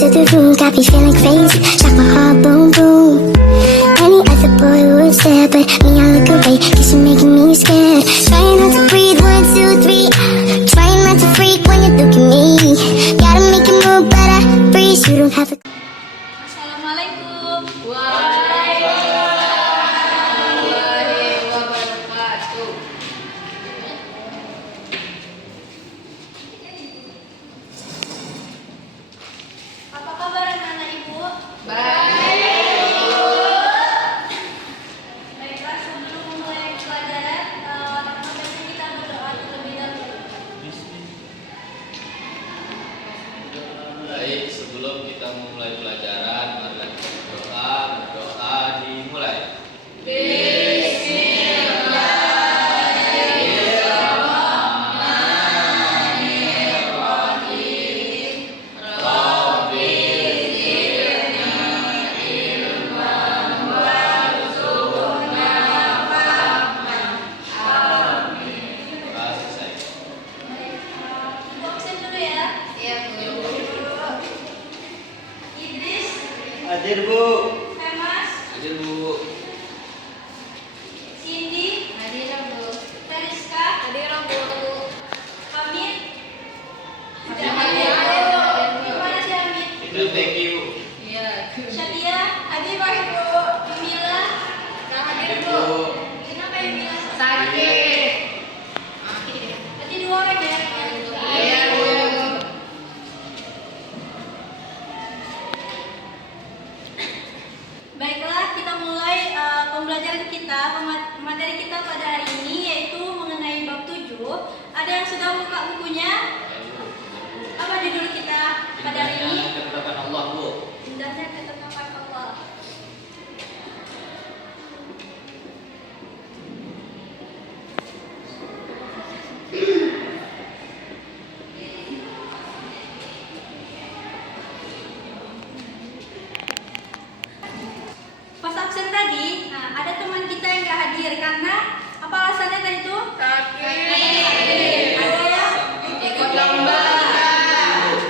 to the room, got me feeling crazy. Shock my heart, boom, boom. Any other boy would stare, but me, I look away, cause you're making me scared. Trying not to breathe, 1, 2, 3. Trying not to freak when you look at me. Gotta make it move, but I freeze. You don't have to. Assalamualaikum. Waalaikumsalam. Apa kabar anak-anak ibu? Baik. Baiklah, sebelum memulai pelajaran, mari kita berdoa terlebih dahulu. Baik, sebelum kita memulai pelajaran, mari kita berdoa dimulai. Selesai. Ibu absen dulu ya. Iya, Bu. Idris, Hadir, Bu. Femas, Hadir, Bu. Cindy, hadir Bu. Teriska, hadir Bu. Hamid, tidak hadir. Gimana sih Hamid? Itu thank you. Syadia, hadir Pak Ibu. Mila, nggak hadir Bu. Kenapa ya Mila? Sakit. Berarti 2 orang ya? Iya Bu. Baiklah, kita mulai pembelajaran kita. Materi kita pada hari ini yaitu mengenai bab 7. Ada yang sudah buka bukunya? Apa judul kita pada hari ini? Indahnya ketetapan Allah, Bu. Indahnya ketetapan Allah. Pas absen tadi, ada teman kita yang nggak hadir karena apa alasannya tadi itu? Sakit. Ada yang ikut lomba.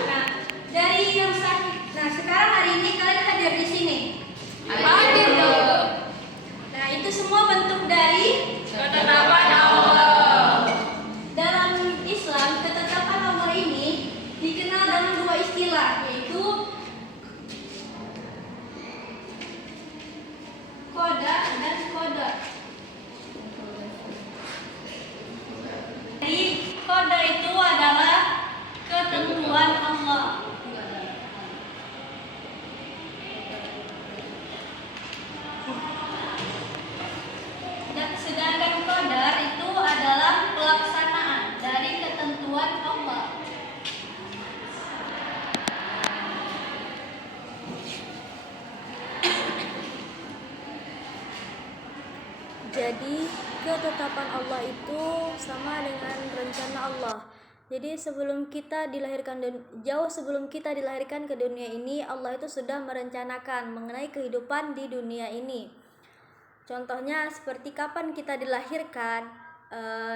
Nah, dari yang sakit. Nah, sekarang hari ini kalian hadir di sini. Hadir dong. Nah, itu semua bentuk dari ketetapan Allah. Dalam Islam, ketetapan Allah ini dikenal dengan 2 istilah, yaitu qada dan qadar. Jadi qada itu adalah ketentuan Allah. Dan sedangkan qadar itu adalah pelaksanaan dari ketentuan Allah. Jadi ketetapan Allah itu sama dengan rencana Allah. Jadi jauh sebelum kita dilahirkan ke dunia ini, Allah itu sudah merencanakan mengenai kehidupan di dunia ini. Contohnya seperti kapan kita dilahirkan,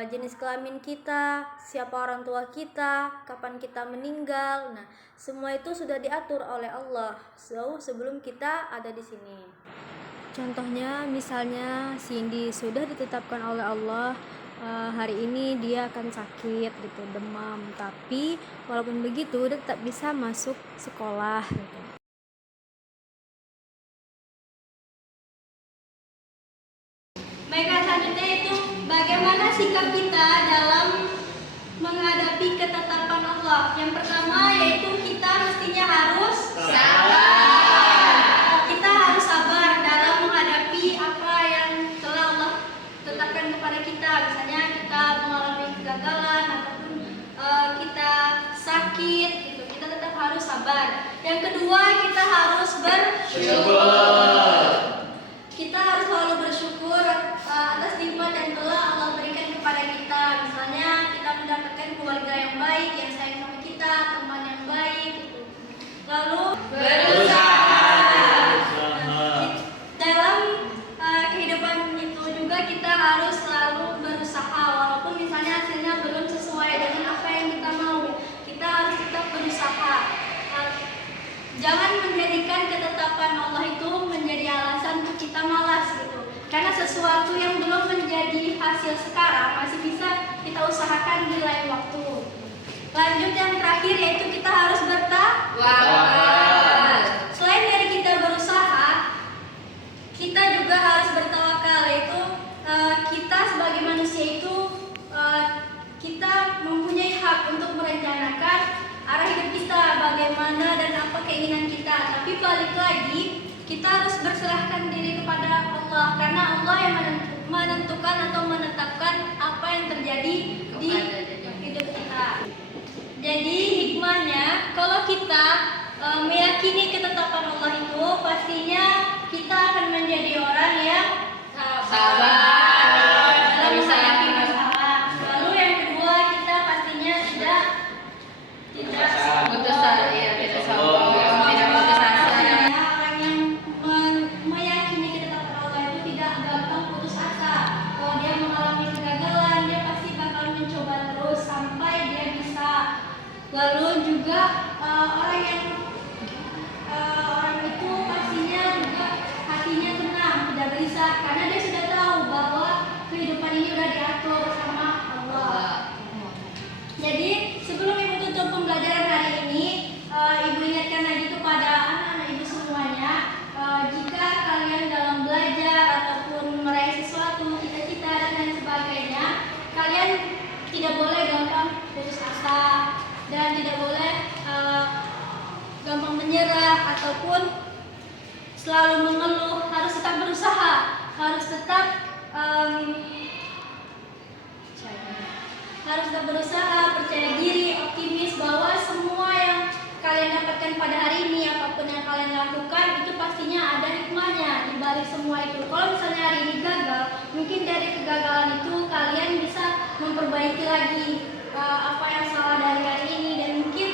jenis kelamin kita, siapa orang tua kita, kapan kita meninggal. Nah, semua itu sudah diatur oleh Allah jauh sebelum kita ada di sini. Contohnya misalnya Cindy sudah ditetapkan oleh Allah hari ini dia akan sakit gitu, demam, tapi walaupun begitu dia tetap bisa masuk sekolah gitu. Baiklah, selanjutnya itu bagaimana sikap kita dalam menghadapi ketetapan Allah. Yang pertama yaitu kita mestinya harus sabar. Kita harus sabar dalam menghadapi apa yang telah Allah tetapkan kepada kita. Misalnya kita mengalami kegagalan ataupun kita sakit, gitu. Kita tetap harus sabar. Yang kedua, kita harus bersyukur. Kita harus selalu bersyukur atas nikmat yang telah Allah berikan kepada kita. Misalnya kita mendapatkan keluarga yang baik, yang sayang sama kita, teman yang baik, gitu. Lalu berusaha. Dalam kehidupan itu juga kita harus selalu berusaha, walaupun misalnya hasilnya belum sesuai dengan apa yang kita mau. Kita harus tetap berusaha. sesuatu yang belum menjadi hasil sekarang masih bisa kita usahakan di lain waktu. Lanjut yang terakhir yaitu kita harus bertawakal. Selain dari kita berusaha, kita juga harus bertawakal, yaitu kita sebagai manusia itu kita mempunyai hak untuk merencanakan arah hidup kita, bagaimana dan apa keinginan kita. Tapi balik lagi, kita harus berserahkan diri kepada Allah, karena Allah yang menentukan atau menetapkan apa yang terjadi di hidup kita. Jadi hikmahnya, kalau kita meyakini ketetapan Allah itu, pastinya kita akan menjadi orang yang sabar dalam menghadapi masalah. Lalu yang kedua, kita pastinya tidak putus asa, tidak sombong, tidak putus asa. Orang yang meyakini ketetapan Allah itu tidak gampang putus asa. Kalau dia mengalami kegagalan, dia pasti bakal mencoba terus sampai dia bisa. Lalu juga orang itu pastinya juga hatinya tenang, tidak gelisah, karena dia sudah tahu bahwa kehidupan ini sudah diatur sama Allah. Jadi sebelum ibu tutup pembelajaran hari ini, ibu ingatkan lagi kepada anak-anak ibu semuanya, jika kalian dalam belajar ataupun meraih sesuatu, cita-cita dan lain sebagainya, kalian tidak boleh gampang putus asa dan tidak boleh gampang menyerah ataupun selalu mengeluh. Harus tetap berusaha, harus tetap percaya diri, optimis bahwa semua yang kalian dapatkan pada hari ini, apapun yang kalian lakukan, itu pastinya ada hikmahnya di balik semua itu. Kalau misalnya hari ini gagal, mungkin dari kegagalan itu kalian bisa memperbaiki lagi apa yang salah dari hari ini, dan mungkin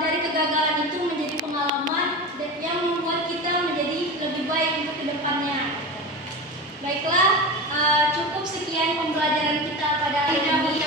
dari kegagalan itu menjadi pengalaman yang membuat kita menjadi lebih baik untuk kedepannya. Baiklah, cukup sekian pembelajaran kita pada hari ini.